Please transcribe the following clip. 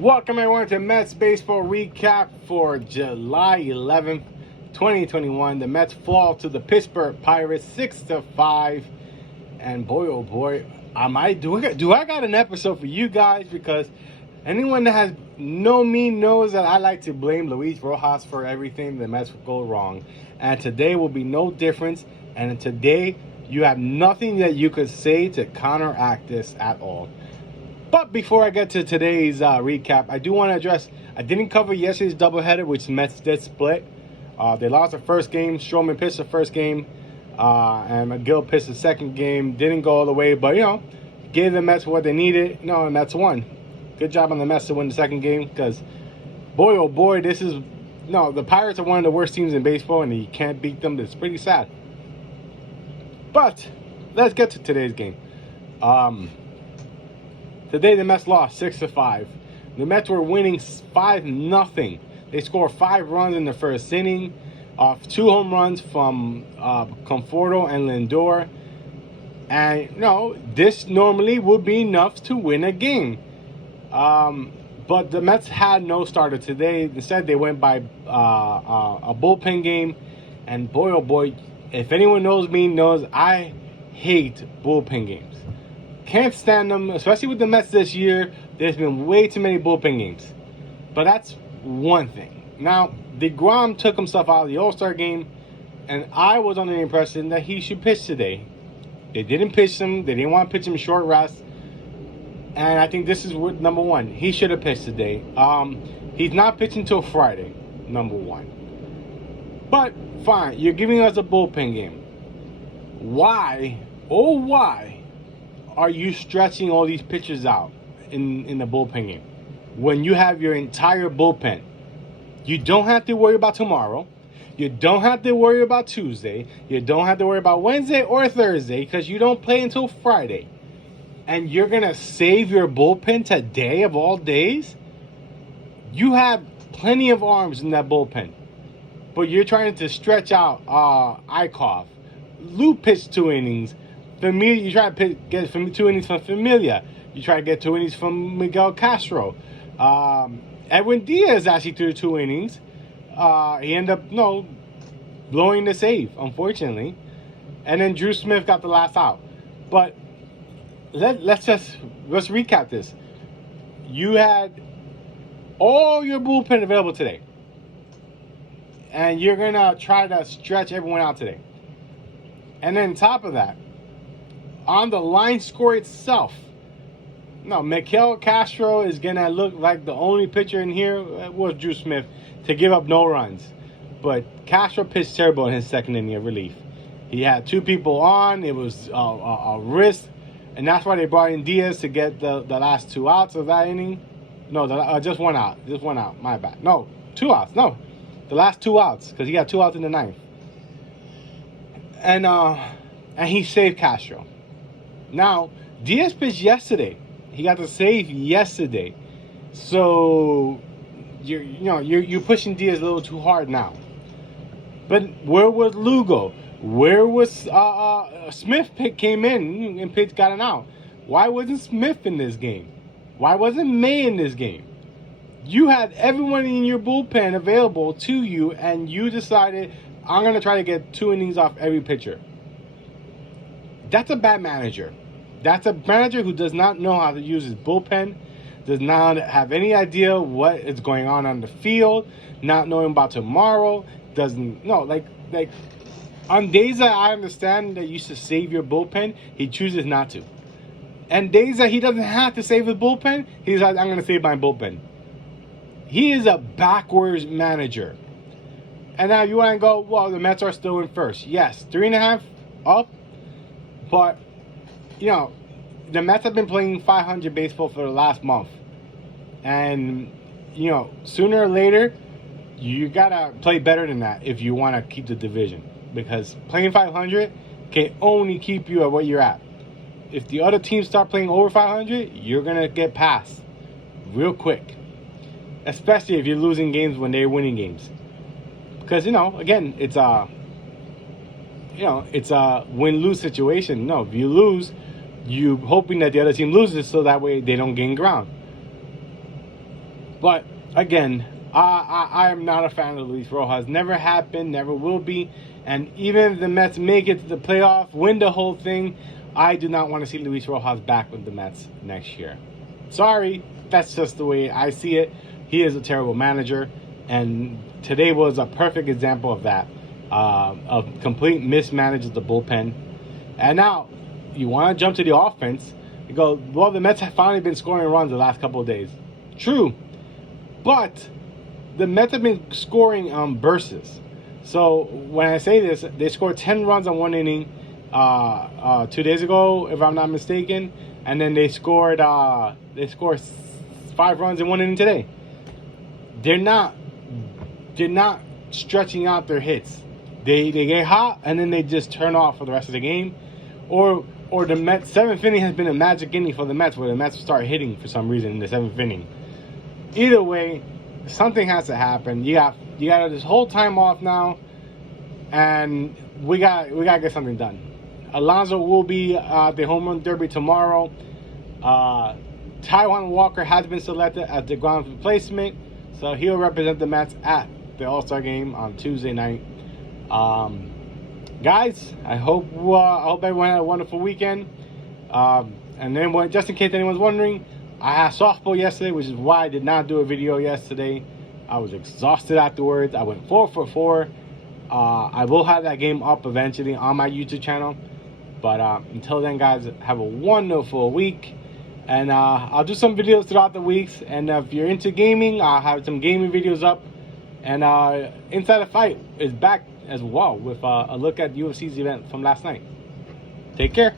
Welcome everyone to Mets baseball recap for July 11th, 2021. The Mets fall to the Pittsburgh Pirates 6-5. And boy, oh boy, do I got an episode for you guys? Because anyone that has known me knows that I like to blame Luis Rojas for everything the Mets go wrong. And today will be no difference. And today you have nothing that you could say to counteract this at all. But before I get to today's recap, I do want to address, I didn't cover yesterday's doubleheader, which Mets did split. They lost the first game. Stroman pitched the first game, and McGill pitched the second game. Didn't go all the way, but, gave the Mets what they needed. And Mets won. Good job on the Mets to win the second game because, boy, oh boy, the Pirates are one of the worst teams in baseball, and you can't beat them. It's pretty sad. But let's get to today's game. Today, the Mets lost 6-5. The Mets were winning 5-0. They scored 5 runs in the first inning, 2 home runs from Conforto and Lindor. And, this normally would be enough to win a game. But the Mets had no starter today. Instead, they went by a bullpen game. And boy, oh boy, if anyone knows me, knows I hate bullpen games. Can't stand them, especially with the Mets this year. There's been way too many bullpen games. But that's one thing. Now, DeGrom took himself out of the All-Star game, and I was under the impression that he should pitch today. They didn't pitch him. They didn't want to pitch him short rest. And I think this is number one. He should have pitched today. He's not pitching until Friday, number one. But, fine, you're giving us a bullpen game. Why, oh why, are you stretching all these pitchers out in the bullpen game when you have your entire bullpen? You don't have to worry about tomorrow. You don't have to worry about Tuesday. You don't have to worry about Wednesday or Thursday because you don't play until Friday. And you're going to save your bullpen today of all days? You have plenty of arms in that bullpen. But you're trying to stretch out Eichhoff. Lou pitched 2 innings. Familia, you try to get 2 innings from Familia. You try to get 2 innings from Miguel Castro. Edwin Diaz actually threw 2 innings. He ended up, blowing the save, unfortunately. And then Drew Smith got the last out. But let's recap this. You had all your bullpen available today. And you're going to try to stretch everyone out today. And then on top of that, on the line score itself, Miguel Castro is going to look like the only pitcher in here was Drew Smith to give up no runs. But Castro pitched terrible in his second inning of relief. He had 2 people on. It was a risk. And that's why they brought in Diaz to get the last 2 outs of that inning. No, just 1 out. Just 1 out. My bad. No, 2 outs. No, the last 2 outs because he got 2 outs in the 9th. And he saved Castro. Now, Diaz pitched yesterday. He got the save yesterday. So you're pushing Diaz a little too hard now. But where was Lugo? Where was Smith? Came in and pitched, got an out. Why wasn't Smith in this game? Why wasn't May in this game? You had everyone in your bullpen available to you, and you decided, I'm going to try to get 2 innings off every pitcher. That's a bad manager. That's a manager who does not know how to use his bullpen, does not have any idea what is going on the field, not knowing about tomorrow, doesn't know. Like on days that I understand that you should save your bullpen, he chooses not to. And days that he doesn't have to save his bullpen, he's like, I'm going to save my bullpen. He is a backwards manager. And now you want to go, well, the Mets are still in first. Yes, 3.5 up. But, the Mets have been playing 500 baseball for the last month. And, sooner or later, you got to play better than that if you want to keep the division. Because playing 500 can only keep you at what you're at. If the other teams start playing over 500, you're going to get passed real quick. Especially if you're losing games when they're winning games. Because, again, it's a win-lose situation. No, if you lose, you hoping that the other team loses so that way they don't gain ground. But again, I am not a fan of Luis Rojas. Never have been, never will be. And even if the Mets make it to the playoff, win the whole thing, I do not want to see Luis Rojas back with the Mets next year. Sorry, that's just the way I see it. He is a terrible manager, and today was a perfect example of that. Of complete mismanage of the bullpen. And now, you want to jump to the offense. You go, well, the Mets have finally been scoring runs the last couple of days. True. But the Mets have been scoring bursts. So when I say this, they scored 10 runs on one inning 2 days ago, if I'm not mistaken. And then they scored 5 runs in one inning today. They're not stretching out their hits. They get hot and then they just turn off for the rest of the game. Or the Mets, 7th inning has been a magic inning for the Mets, where the Mets start hitting for some reason in the 7th inning. Either way, something has to happen. You got this whole time off now, and we got to get something done. Alonso will be at the home run derby tomorrow. Taijuan Walker has been selected as the ground replacement, so he'll represent the Mets at the All-Star game on Tuesday night. Guys, I hope everyone had a wonderful weekend. And then, just in case anyone's wondering, I had softball yesterday, which is why I did not do a video yesterday. I was exhausted afterwards. I went 4 for 4. I will have that game up eventually on my YouTube channel. But until then, guys, have a wonderful week. And I'll do some videos throughout the weeks. And if you're into gaming, I'll have some gaming videos up. And Inside the Fight is back as well with a look at UFC's event from last night. Take care.